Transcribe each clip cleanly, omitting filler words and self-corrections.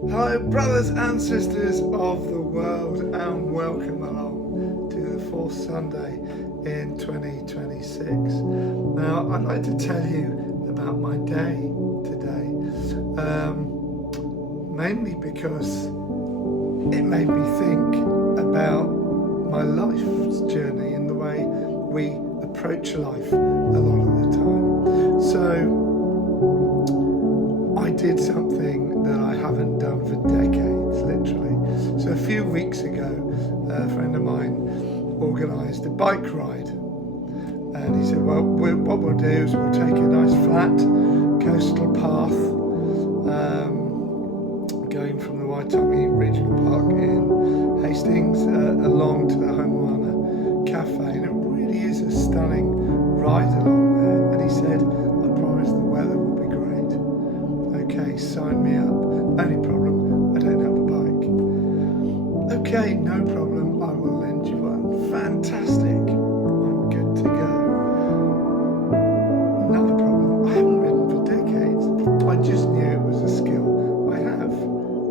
Hello, brothers and sisters of the world, and welcome along to the fourth Sunday in 2026. Now, I'd like to tell you about my day today, mainly because it made me think about my life's journey and the way we approach life a lot of the time. So, I did something that I haven't done for decades, literally. So a few weeks ago, a friend of mine organised a bike ride. And he said, well, what we'll do is we'll take a nice flat coastal path going from the Waitangi Regional Park in Hastings along to the Homoana Cafe. And it really is a stunning ride along there. And he said, I promise the weather will be great. Okay, sign me up. Only problem, I don't have a bike. Okay, no problem, I will lend you one. Fantastic, I'm good to go. Another problem, I haven't ridden for decades. I just knew it was a skill I have.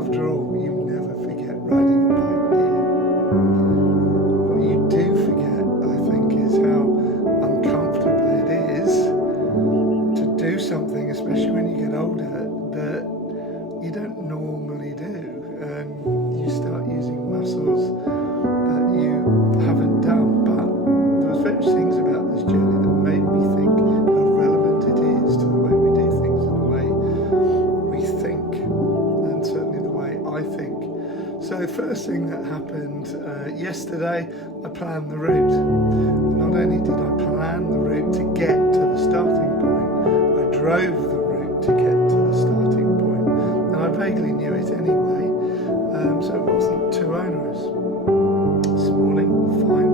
After all, you never forget riding a bike, do you? What you do forget, I think, is how uncomfortable it is to do something, especially when you get older, that you don't normally do, and you start using muscles that you haven't done. But there was various things about this journey that made me think how relevant it is to the way we do things and the way we think, and certainly the way I think. So first thing that happened yesterday, I planned the route. Not only did I plan the route to get to the starting point, I drove the route to get to the starting point, and I vaguely knew it anyway, so it wasn't too onerous. This morning, fine,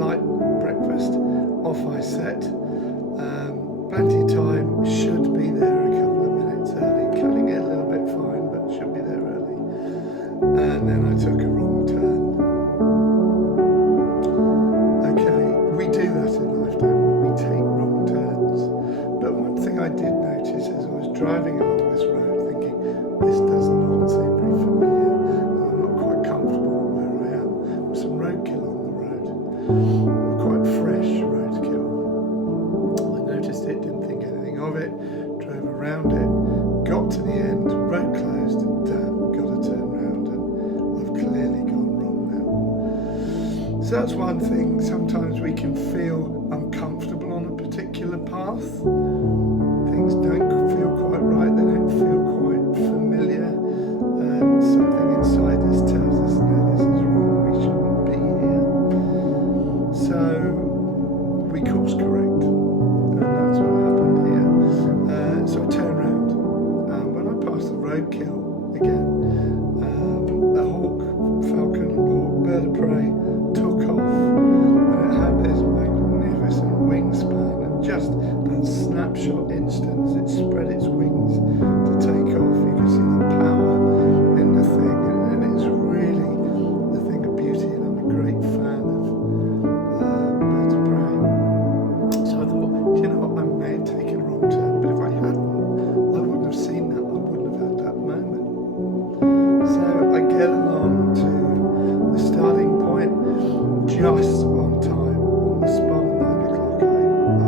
light breakfast, off I set. Plenty of time, should be there a couple of minutes early, cutting it a little bit fine, but should be there early. And then I took a wrong turn. Okay, we do that in life, don't we? We take wrong turns. But one thing I did notice as I was driving along this road, thinking, this does not seem very familiar, and I'm not quite comfortable where I am. There's some roadkill on the road, quite fresh roadkill. I noticed it, didn't think anything of it, drove around it, got to the end, road closed, damn, got to turn around, and I've clearly gone wrong now. So that's one thing, sometimes we can feel uncomfortable on a particular path. Things don't feel quite right, they don't feel quite familiar, and something inside us tells us, no, this is wrong, we shouldn't be here. So we course correct, and that's what happened here. So I turn around, and when I passed the roadkill again, a hawk, falcon, hawk, bird of prey, took off, and it had this magnificent wingspan, and just that snapshot instance, it spread its wings to take off. You can see the power in the thing, and it's really a thing of beauty, and I'm a great fan of birds of prey. So I thought, do you know what, I may have taken a wrong turn, but if I hadn't, I wouldn't have seen that, I wouldn't have had that moment. So I get along to the starting point just on time, on the spot at 9 o'clock I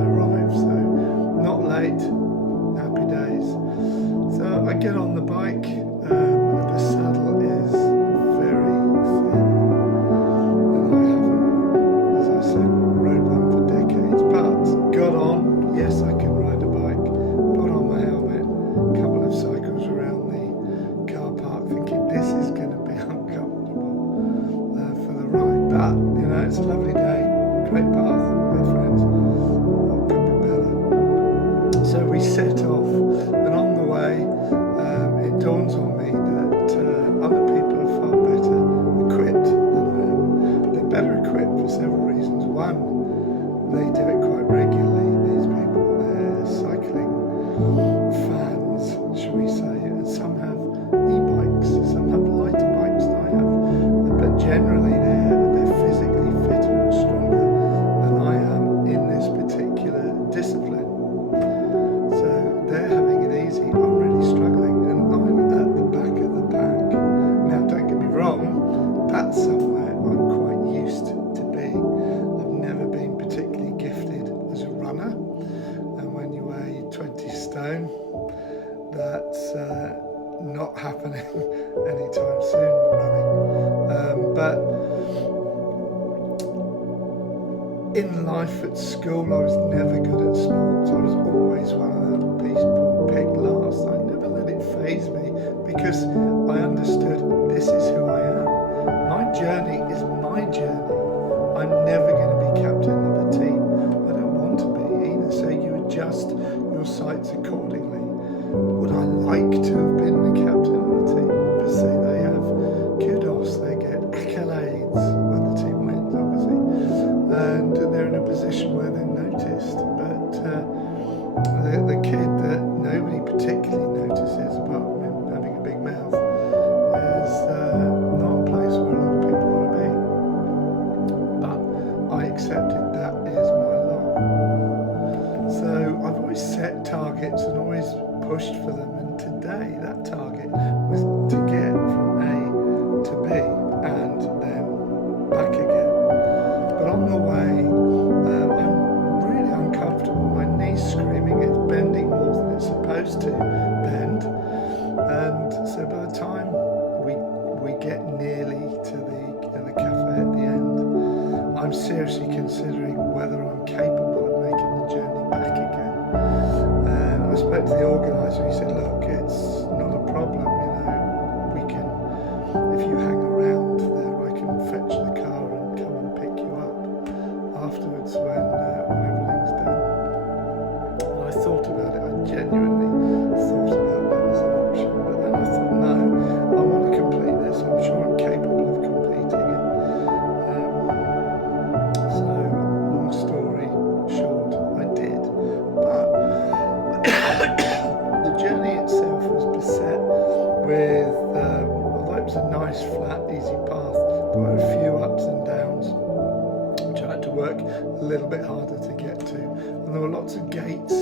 arrived, so not late, happy days. So I get on the bike, the saddle is very thin, and I haven't, as I said, rode one for decades, but got on, yes I can ride a bike, put on my helmet, a couple of cycles around the car park, thinking this is going to be uncomfortable for the ride, but you know, it's a lovely day, great path with friends, what could be better? So we set off, and on the way it dawns on me that other people are far better equipped than I am. They're better equipped for several reasons. One, they do it quite regularly, these people, they're cycling fans, shall we say, and some have e-bikes, some have lighter bikes than I have, but generally they're physically fitter and stronger than I am in this particular discipline. So they're having it easy, I'm really struggling, and I'm at the not happening anytime soon, running. But in life at school, I was never good at sports. I was always one of them people picked last. I never let it faze me because I understood this is who I am. My journey is my journey. I'm never going to be captain of the team. I don't want to be either. So you adjust your sights accordingly. Would I like to have been the captain of the team? Obviously, they have kudos. They get accolades when the team wins, obviously. And they're in a position where they're noticed. But the kid that nobody particularly notices, apart from him having a big mouth, is not a place where a lot of people want to be. But I accepted that is my lot. So I've always set targets and always pushed for them. And today that target was to get from A to B and then back again. But on the way, I'm really uncomfortable. My knee's screaming, it's bending more than it's supposed to bend. And so by the time we get nearly to the cafe at the end, I'm seriously considering whether I'm capable of making the journey back again. And I spoke to the organiser. He said, look, it's not a problem, we can, if you hang around there, I can fetch the car and come and pick you up afterwards when everything's done. And I thought about it. I genuinely thought about that as an option. But then I thought, no, I want to complete this. I'm sure I'm capable of completing it. So, long story short, I did. But the journey itself was beset with, although it was a nice, flat, easy path, there were a few ups and downs, which I had to work a little bit harder to get to. And there were lots of gates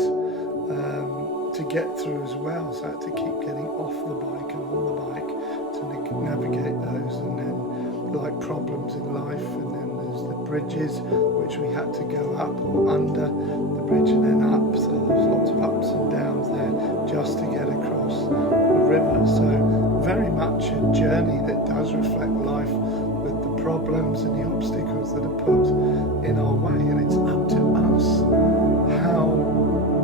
to get through as well, so I had to keep getting off the bike and on the bike to navigate those, and then like problems in life, and then there's the bridges which we had to go up or under the bridge and then up, so there's lots of ups and downs there just to get across the river. So very much a journey that does reflect life with the problems and the obstacles that are put in our way, and it's up to us how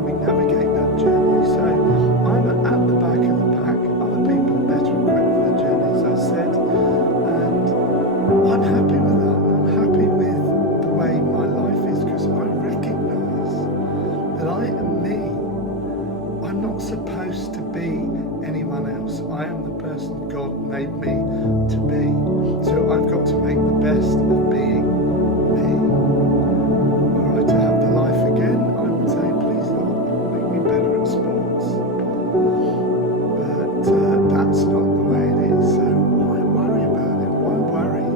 we navigate that journey. So I'm at the back of the pack. Other people are better equipped for the journey, as I said, and I'm happy with that. I'm happy with the way my life is because I recognise that I am me. I'm not supposed to be anyone else. I am the person God made me to be. So I've got to make the best of being me. Were I to have the life again, I would say, please Lord, make me better at sports. But that's not the way it is. So why worry about it? Why worry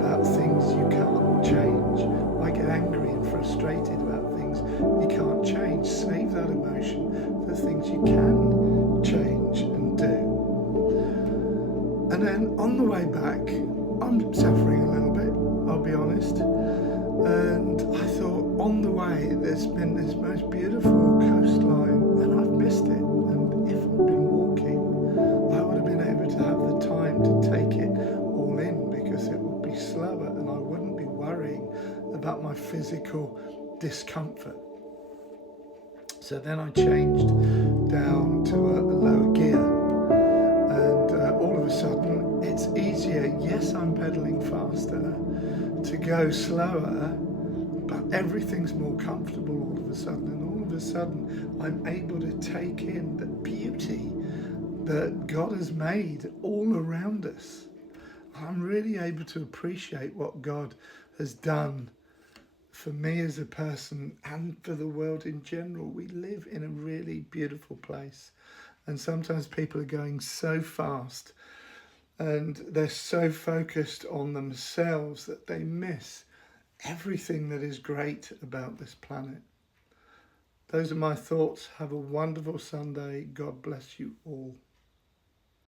about things you can't change? Why get angry and frustrated about things you can't change? Save that emotion for things you can change and do. And then on the way back, I'm suffering a little bit, I'll be honest. And I thought, on the way, there's been this most beautiful coastline, and I've missed it. And if I'd been walking, I would have been able to have the time to take it all in, because it would be slower and I wouldn't be worrying about my physical discomfort. So then I changed down to a lower gear, and all of a sudden it's easier. Yes, I'm pedaling faster to go slower, but everything's more comfortable all of a sudden, and all of a sudden I'm able to take in the beauty that God has made all around us. I'm really able to appreciate what God has done for me as a person and for the world in general. We live in a really beautiful place, and sometimes people are going so fast and they're so focused on themselves that they miss everything that is great about this planet. Those are my thoughts. Have a wonderful Sunday. God bless you all.